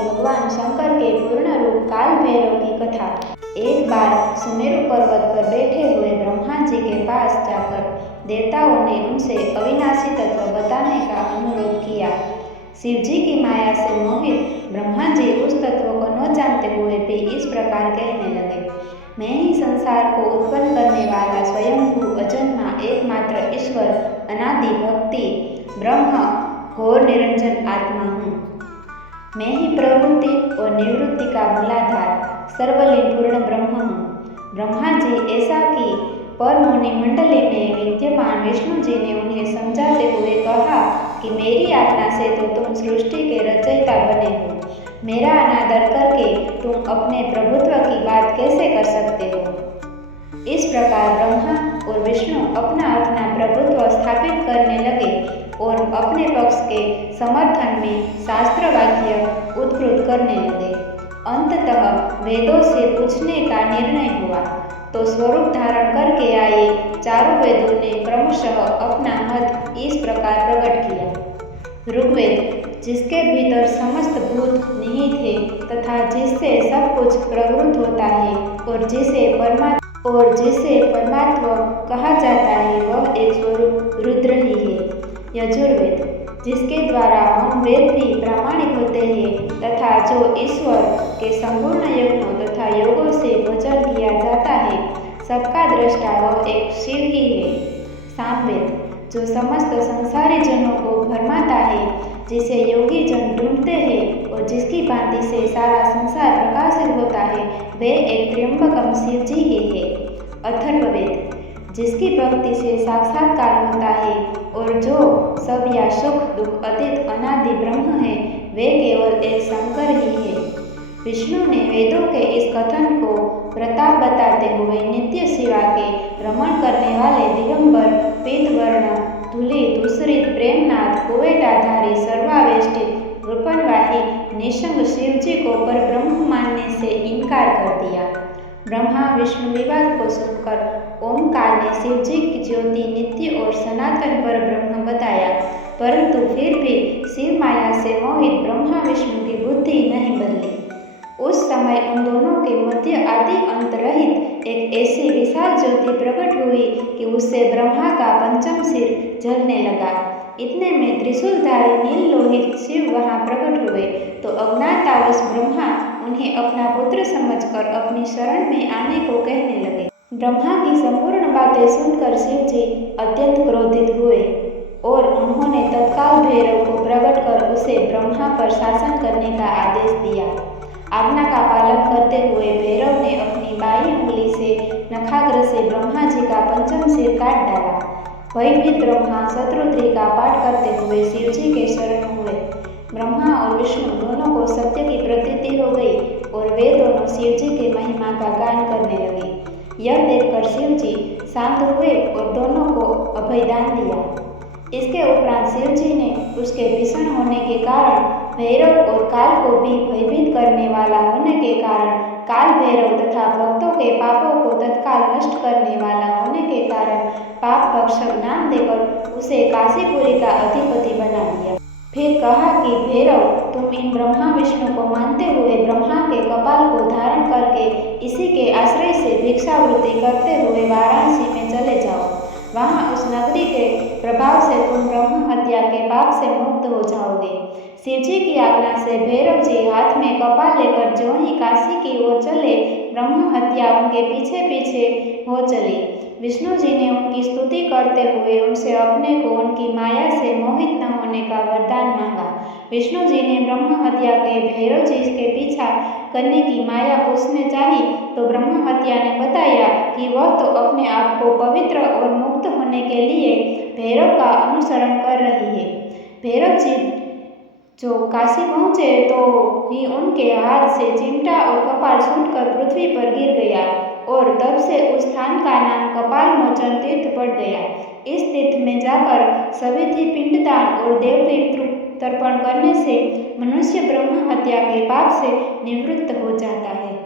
भगवान शंकर के पूर्ण रूप काल भैरव की कथा। एक बार सुमेरु पर्वत पर बैठे हुए ब्रह्मा जी के पास जाकर देवताओं ने उनसे अविनाशी तत्व बताने का अनुरोध किया। शिव जी की माया से मोहित ब्रह्मा जी उस तत्व को न जानते हुए भी इस प्रकार कहने लगे, मैं ही संसार को उत्पन्न करने वाला स्वयंभू अजन्मा एकमात्र ईश्वर अनादि भक्ति ब्रह्म घोर निरंजन आत्मा हूँ। मैं ही प्रवृत्ति और निवृत्ति का मूलाधार सर्वलीन पूर्ण ब्रह्म हूँ। ब्रह्मा जी ऐसा कि पर मुनि मंडली में विद्यमान विष्णु जी ने उन्हें समझाते हुए कहा कि मेरी आज्ञा से तो तुम सृष्टि के रचयिता बने हो, मेरा अनादर करके तुम अपने प्रभुत्व की बात कैसे कर सकते हो। इस प्रकार ब्रह्मा और विष्णु अपना अपना प्रभुत्व स्थापित करने लगे और अपने पक्ष के समर्थन में शास्त्र वाक्य उद्धृत करने लगे। अंततः वेदों से पूछने का निर्णय हुआ तो स्वरूप धारण करके आए चारों वेदों ने क्रमशः अपना मत इस प्रकार प्रकट किया। ऋग्वेद, जिसके भीतर समस्त भूत निहित है तथा जिससे सब कुछ प्रवृत्त होता है और जिसे परमात्मा कहा जाता है, वह एक स्वरूप रुद्र ही है। यजुर्वेद, जिसके द्वारा हम वेद भी प्रामाणिक होते हैं तथा जो ईश्वर के संपूर्ण यज्ञों तथा योगों से भजन किया जाता है, सबका दृष्टा वह एक शिव ही है। सामवेद, जो समस्त संसारी जनों को भरमाता है, जिसे योगी जन ढूंढते हैं और जिसकी भांति से सारा संसार प्रकाशित होता है, वे एक त्र्यंबकम शिव जी ही है। अथर्ववेद, जिसकी भक्ति से साक्षात्कार होता है और जो सब या सुख दुख अतीत अनादि ब्रह्म है, वे केवल एक शंकर ही है। विष्णु ने वेदों के इस कथन को प्रताप बताते हुए नित्य शिवा के रमण करने वाले दिगंबर पीतवर्ण धूलि दूसरित प्रेमनाथ कुवेटाधारी सर्वावेष्टित रूपनवाही निशंग शिव जी को पर ब्रह्म मानने से इनकार कर दिया। ब्रह्मा विष्णु विवाद को सुनकर ओमकार ने शिव जी की ज्योति नित्य और सनातन पर ब्रह्म बताया, परंतु फिर भी शिव माया से मोहित ब्रह्मा विष्णु की बुद्धि नहीं बदली। उस समय उन दोनों के मध्य आदि अंत रहित एक ऐसी विशाल ज्योति प्रकट हुई कि उससे ब्रह्मा का पंचम सिर जलने लगा। इतने में त्रिशूलधारी नील लोहित शिव वहां प्रकट हुए तो अज्ञातवश ब्रह्मा उन्हें अपना पुत्र समझकर अपनी शरण में आने को कहने लगे। ब्रह्मा की संपूर्ण बातें सुनकर शिव जी अत्यंत क्रोधित हुए और उन्होंने तत्काल भैरव को प्रकट कर उसे ब्रह्मा पर शासन करने का आदेश दिया। आज्ञा का पालन करते हुए भैरव ने अपनी बाईं उंगली से नखाग्र से ब्रह्मा जी का पंचम सिर काट डाला। भयभीत ब्रह्मा शत्रुद्री का पाठ करते हुए शिव जी के शरण हुए। ब्रह्मा और विष्णु दोनों को सत्य की प्रतीति हो गई और वे दोनों शिव जी के महिमा का गान करने लगे। यह देखकर शिव जी शांत हुए और दोनों को अभयदान दिया। इसके उपरांत शिव जी ने उसके भीषण होने के कारण भैरव और काल को भी भयभीत करने वाला होने के कारण काल भैरव तथा भक्तों के पापों को तत्काल नष्ट करने वाला होने के कारण पाप भक्षक नाम देकर उसे काशीपुरी का अधिपति बना दिया। फिर कहा कि भैरव, तुम इन ब्रह्मा विष्णु को मानते हुए ब्रह्मा के कपाल को धारण करके इसी के आश्रय से भिक्षावृत्ति करते हुए वाराणसी में चले जाओ। वहाँ उस नगरी के प्रभाव से तुम ब्रह्म हत्या के पाप से मुक्त हो जाओगे। शिव जी की आज्ञा से भैरव जी हाथ में कपाल लेकर जो ही काशी की ओर चले, ब्रह्म हत्या उनके पीछे पीछे हो चली। विष्णु जी ने उनकी स्तुति करते हुए उनसे अपने को उनकी माया से मोहित न होने का वरदान मांगा। विष्णु जी ने ब्रह्म हत्या के भैरव जी के पीछा करने की माया पूछने चाही तो ब्रह्म हत्या ने बताया कि वह तो अपने आप को पवित्र और मुक्त होने के लिए भैरव का अनुसरण कर रही है। भैरव जी जो काशी पहुँचे तो ही उनके हाथ से चिमटा और कपाल छूटकर पृथ्वी पर गिर गया और तब से उस स्थान का नाम कपाल मोचन तीर्थ पड़ गया। इस तीर्थ में जाकर सविधि पिंडदान और देवपितृ तर्पण करने से मनुष्य ब्रह्म हत्या के पाप से निवृत्त हो जाता है।